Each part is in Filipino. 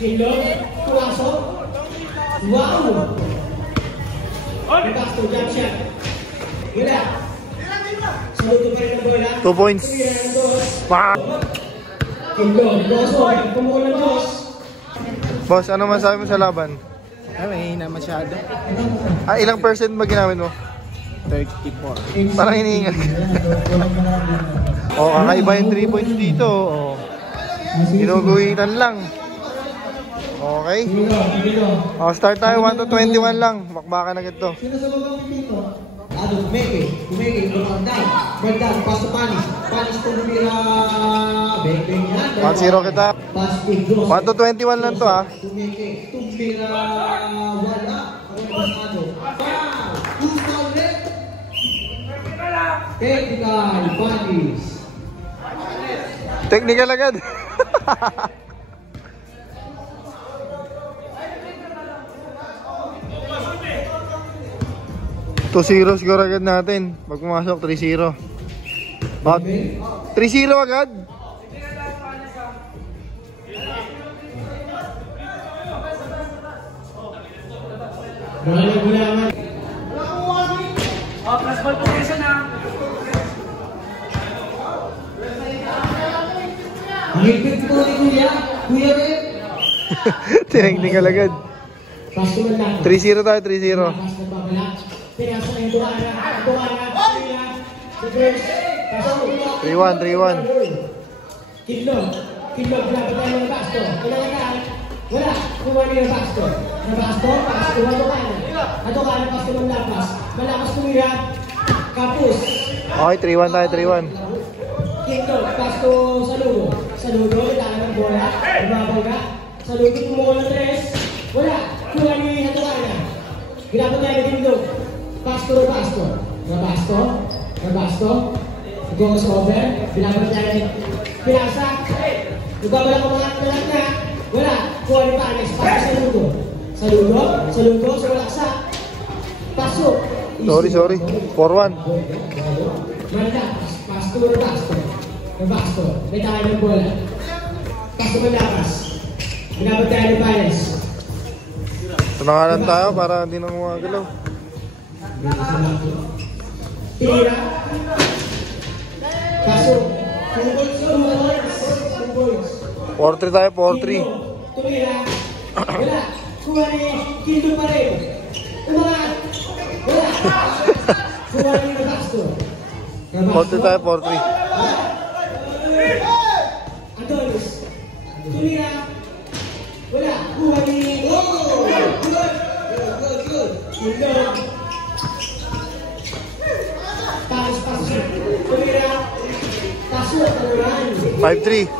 Kilog. Pumasok. Wow! Rebasto, jump shot. Wala. Saludo pa rin ang bola. 2 points. Kilog. Pumulang Diyos. Boss, ano masabi mo sa laban? Ay, mahina masyado. Ilang percent ba ginamit mo? 34. Parang hinihingal ka. Kakaiba yung 3 points dito. Ginuguhitan lang. Okay. Start tayo. 1 to 21 lang. Bakbakan na gito. Kumeke, Berdan, paso Panis. Panis to bumira. Beng yan. 1-0 kita. 1 to 21 lang to ha. Kumeke, tumbira. Wala. Technical, Panis. Technical agad. 2-0 score agad natin. Pag pumasok, 3-0. 3-0 agad. Plus ball po kasi na. Ang higpit po ni Kuya. Kuya rin. Technical agad. 3-0 tayo, 3-0. Pinasa yung Duana. 3-1. Kilog, lapit tayo ng Basto. Wala, kuha niyo ng Basto. Basto, kuha Duana. Duana, Basto ng lapas. Malakas kumira. Kapus. Okay, 3-1 tayo, 3-1. Kilog, Basto, Saludo, itaan ng bola. Ibabaw ka. Saludo, kumuha ng 3. Wala, kuha niyo Duana. Ginapot tayo ng Kilog. Rabasto, goes over, pinapos niya pinasa, nagbabalak ang mga talag na, wala, kuha ni Panis, pasok Saludo, sa walaksa, pasok. Sorry, 4-1. Malakas, Rabasto, may tayo ng bola, pasok malakas, pinapos tayo ni Panis. Tunangalan tayo para hindi nang gumagalaw. Tira. Pasok. 4-3 tayo, 4-3. Tumira. Wala. Kuha ni Kildo pa rin. Umangat. Wala. Kuha ni Rabasto. 4-3 tayo, 4-3. Adonis. Tumira. Wala. Kuha ni... Good. Kildo. Pasok. Tumira. Pasok. 5-3.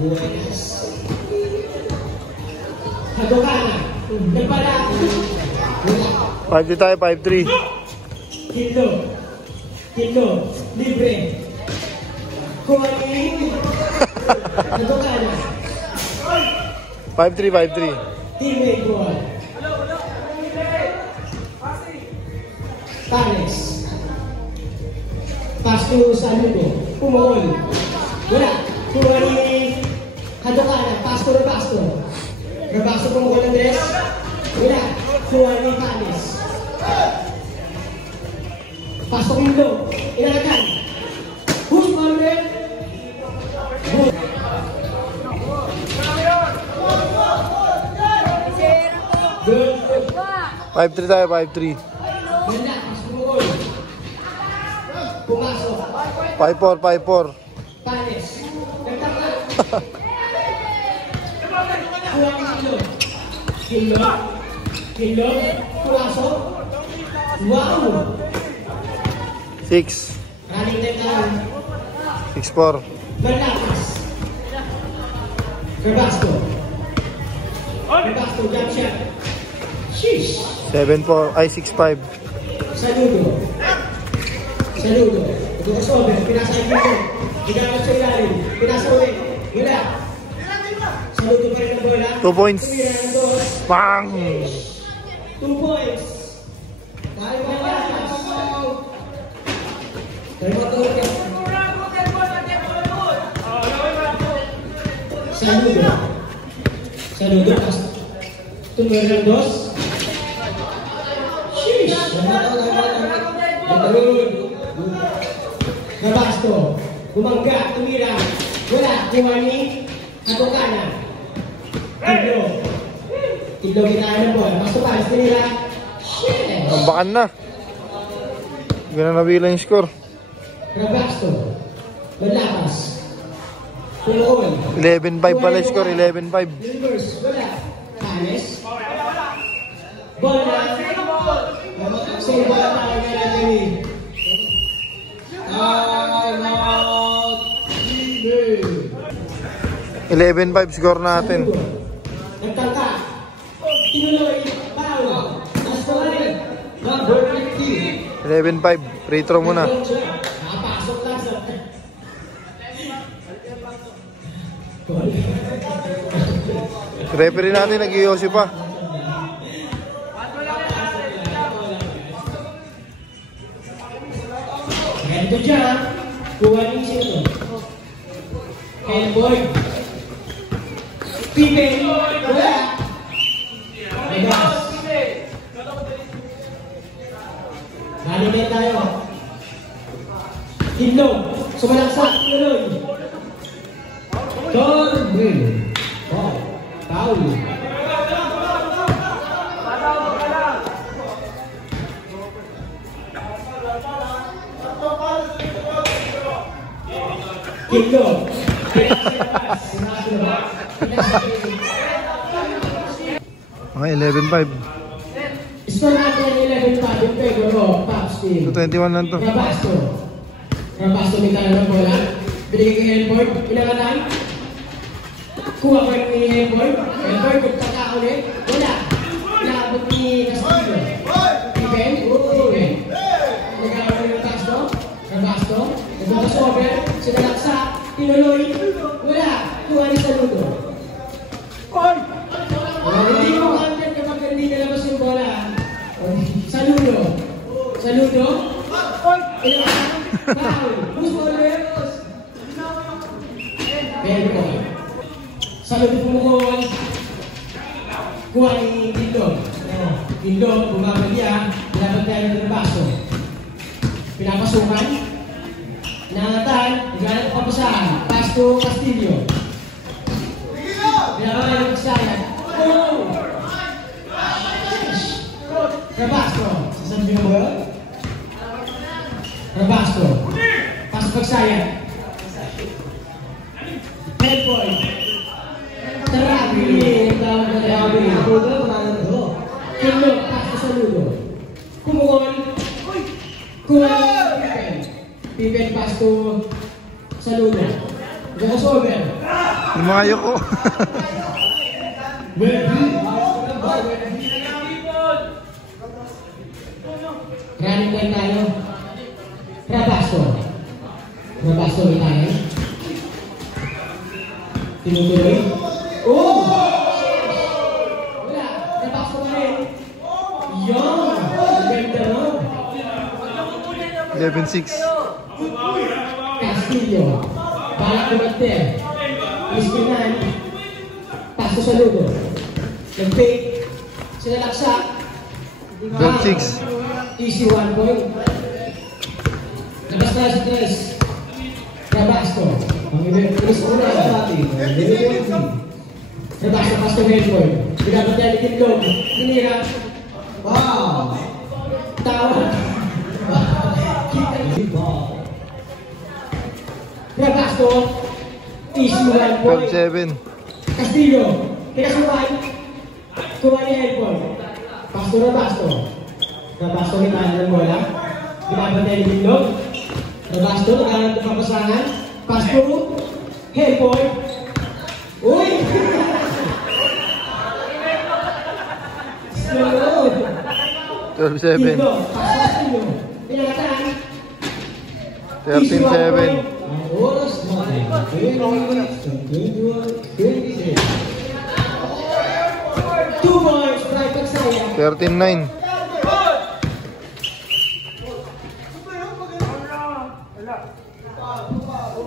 Buenas. Hadokana. Nagpala. 5-3 tayo, 5-3. Kildo. Libre. Kuwani. Hadokana. 5-3. Teammate ball. Panes. Pasto sa Lugo. Pumawol. Wala. Kuwani. Hadokana. Pasto Rabasto. Rabasto pumawol ng dress. Wala. Kuwani Panes. Pasto Kildo. Inalakan. Who's Marvel? Good. 5-3 tayo, 5-3. Ganda. Pumawol. Pumasok. 5-4. Panes. Nagtaka. Kilog. Pumasok. Wow! 6. Running time down. 6-4. Malakas. Rabasto, jump shot. Sheesh. 7-4. Ay, 6-5. Saludo. Ito sa over. Pinasa yung dito. Higangat sa ilalim. Pinasa ulit. Wala. Saludo pa rin ang bola. 2 points. Bang! 2 points. Tayo malakas. Tayo matulog. Saludo. Saludo. Tumero ng dos. Sheesh! Nabasto. Bumangga. Tumira. Wala. Kuha ni Atokana. Tidlo. Tidlo kita ng ball. Mas tumalas nila. Shit! Nambakan na. Hindi na nabilang yung score. Nabasto. Malakas. Tulol. 11-5 pala yung score. 11-5. Reverse. Wala. Panes. Bola. Save bola tayo ngayon kami. I'm out. 11-5 score natin. Nagtangka. Tinuloy. Foul. Ascolari. Number 50. 11-5. Free throw muna. Nakapasok lang sa... Referee natin nag-iossi pa. Ganito dyan. Kuha niyo siya ito. Hellboy. Pipe. Wala. Megas. Nalimay tayo. Hindog. Sumalaksak. Tuloy. Torbil. Oh. Paul. Hindog. Okay, 11-5. Score natin 11-5 yung Pegoro, Pops team. 221 lang to. Rabasto. Rabasto may tayo ng bola. Binigay kay Elboy. Pinangatan. Kuha ko ni Elboy. Elboy, magkaka ulit. Wala. Naabot ni Castillo. Iben. Iben. Nag-aaral yung Rabasto. Rabasto. Nagbakas over. Sinalaksak. Tinuloy. Wala. Kuha ni Saludo. Hindi mo content kapag hindi nalabas yung bola. Saludo. Saludo. Foul. Who's Boleros? Elboy. Saludo pumukol. Kuha ni Tindog. Tindog, bumabagya. Dapat tayo ng baso. Pinapasukan. Pinangatan. Nagalit ang papasahan. Pass to Castillo. Pinakaman ng Sayan. Oh! Rabasto. Sasabi mo ba? Rabasto. Pasok pagsayan. Headboy. Tarabi. Tawag na Tarabi. Tudo, pangalan ito. Kilo, pasok sa ludo. Kumukol. Pipen. Pipen, pasok sa ludo. Gagos over. Lumayo ko. Running time tayo. Rabasto. Rabasto rin tayo. Tinutuloy. Oh! Wala. Rabasto pa rin. Yan! Ganda no? 11-6. Castillo. Balak kumante. Iskinan. Paso sa ludo. Nag-fake. Sinalaksak. 12-6. Easy 1 point. Labas na si Tres. Rabasto. Ang ilis mo na sa atin. Rabasto, Pasto Headboy. Binabat niya ni Tindog. Tinira. Wow! Tawa. Rabasto. Easy 1 point. 12-7. Castillo. Kinasukan. Kuha ni Headboy. Pasto Rabasto. Rabasto ni tayo ng bola. Binabat niya ni Tindog. Rabasto, nagkaroon ng papasangan. Pasto. Headboy. Uy! Slow. 12-7. Tindog. Pasto Castillo. Pinangatan. 13-7. Ang oras natin. 2 points. Try pagsaya. 13-9.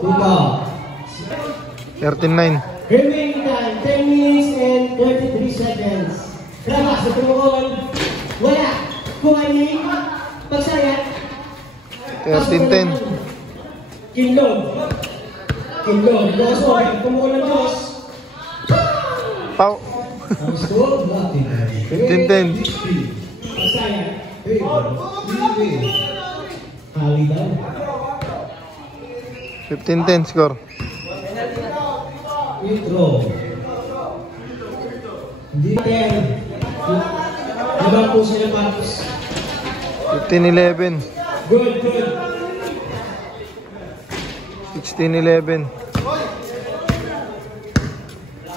Tupa. 13-9. Remaining time, 10 minutes and 33 seconds. Rabas, sa tumukol. Wala. Kuhanin. Pagsayat. 13-10. Kinlog. Kinlog. Diyos mo. Tumukol ng Diyos. Pau. 15-10. Pagsayat. Hawi daw. 15-10 score. Intro. Hindi natin. Habang po sila Marcos. 15-11. Good, good. 16-11.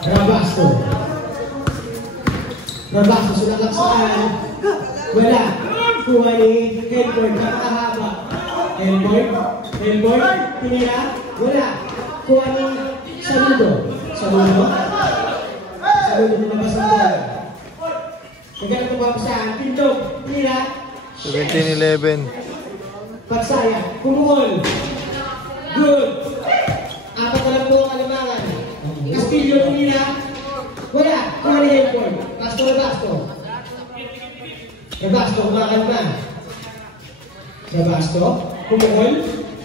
Rabasto. Rabasto, sinalaksaan. Wala. Kuha ni Helford, napakahaba. Helford. Helford. Pinira. Wala. Kuha ni Saludo. Saludo. Saludo, pinabas ang bola. Magkano ito ba saan? Pindog. Pinira. 17-11. Pagsaya. Kumuhol. Good. Apat na lang po ang alamangan. Castillo, pinira. Wala. Kuha ni Helford. Basto na basto. Rabasto, kumakalma. Rabasto, kumuhol.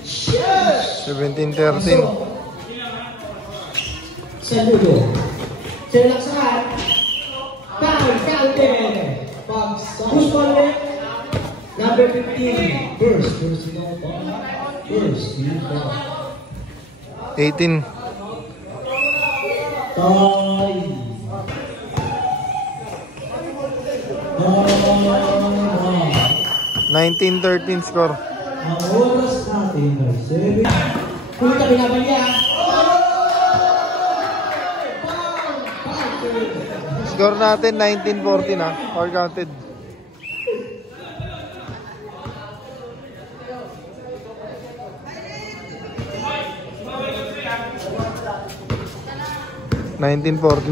17-13. Saludo. Sinalaksahan. Foul, counted. Who's calling? Number 15. First, you know what? First, you know. 18. Toy. 19-13 score. Ang oras natin ay 7. Kung ito binabalya. Score natin 19-14 ha. All counted.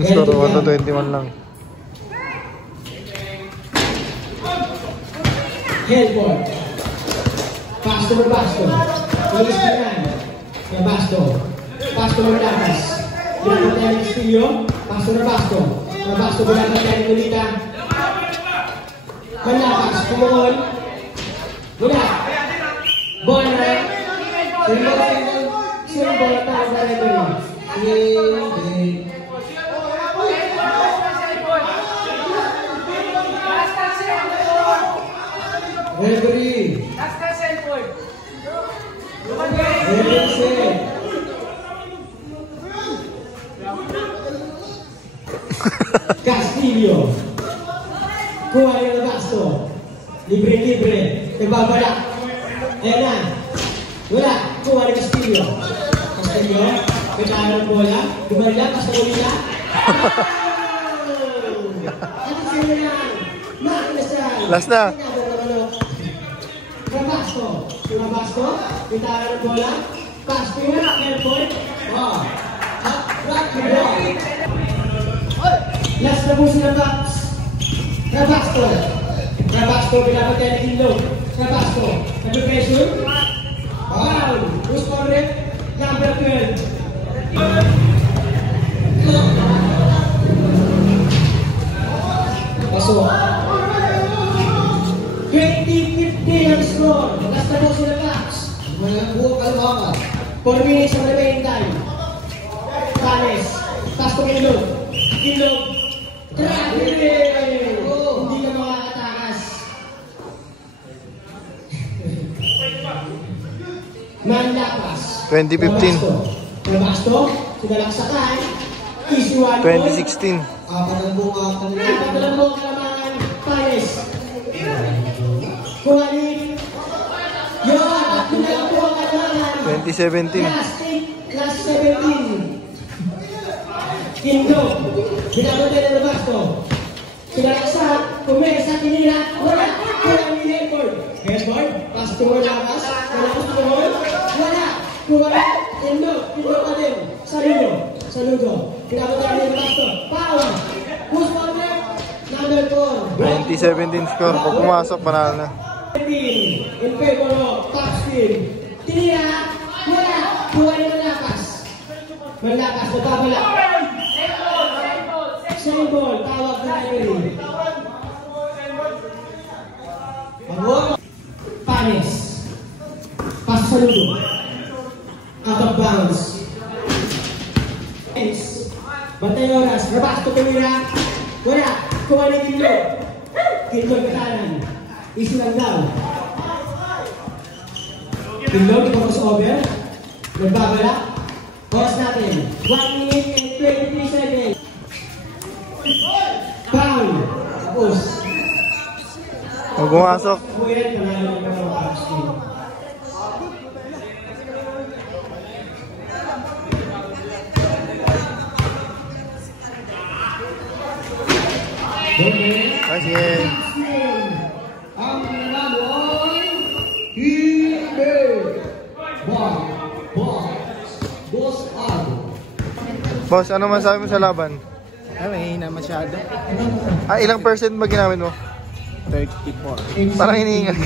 score, 1-21 lang. Helford. Pasto na Basto. Tulis na yan. Na Basto. Pasto na Lakas. Pinagod tayo ng Castillo. Pasto na Basto. Na Basto pinagod tayo ng Ulita. Malakas. Kumuhol. Wala. Bola. Sino bola tayo na referee? Referee. Referee. Castillo. Kuha rin ang Basto. Libre-libre. Nagbabalak. Ayan na. Wala. Kuha rin Castillo. Castillo. Pagkahan ng bola. Gumarila. Basta Ulita. Ano sila yan? Makinasal. Last na. Rabasto. Rabasto. Pitara ng bola. Pass to Helford. Oh. Rock the ball. Last na po sila Max. Rabasto. Rabasto. Pinapatay na Kinlog. Rabasto. Nag-pressure. Wow. Who's correct? Number 12. Pasok. 20-15 ang score. Last na po sila Max. Walang buong kalmakan. 4 minutes ang remaining time. Panes. Pass to Kinlog. Kinlog. Grabe! Hindi na makakatakas. Manlapas. 2015. Rabasto. Sinalaksakan. Easy one. 2016. Apat na lang buong kalamangan. Panes. Kuhanin. Yun, at lang po ang kalamangan. 2017. Last 17. Kindo. Binabot na ng Rabasto. Sinalaksak. Pumesa, tinira. Wala. Kuha ni Helford. Helford. Pass to Lakas. Malakas to Hall. Wala. Kuha. Kindo. Kindo pa din. Saludo. Saludo. Binabot na ng Rabasto. Power. Who's on there? Number 4. 2017 score. Pag pumasok, panalo na. In favor of top spin. Tinira. Wala. Kuha ni Malakas. Malakas. Nagpapala. Final ball, tawag na referee. Pagod. Panis. Paso sa ludo. Out of bounds. Bantay oras. Rabasto tumira. Wala. Kuha na Kinlo. Kinlo katanan. Isi lang daw. Kinlo, crossover. Nagbabala. Oras natin. 1 minute and 23 seconds. Foul. Tapos. Huwag pumasok. Kuya, panalo ka ng Paxton. Sige. Ang nanalo ay Hime. Boss Aldo. Boss, ano masabi mo sa laban? Mahina masyado. Ilang percent ba ginamit mo? 34. Parang hinihingal.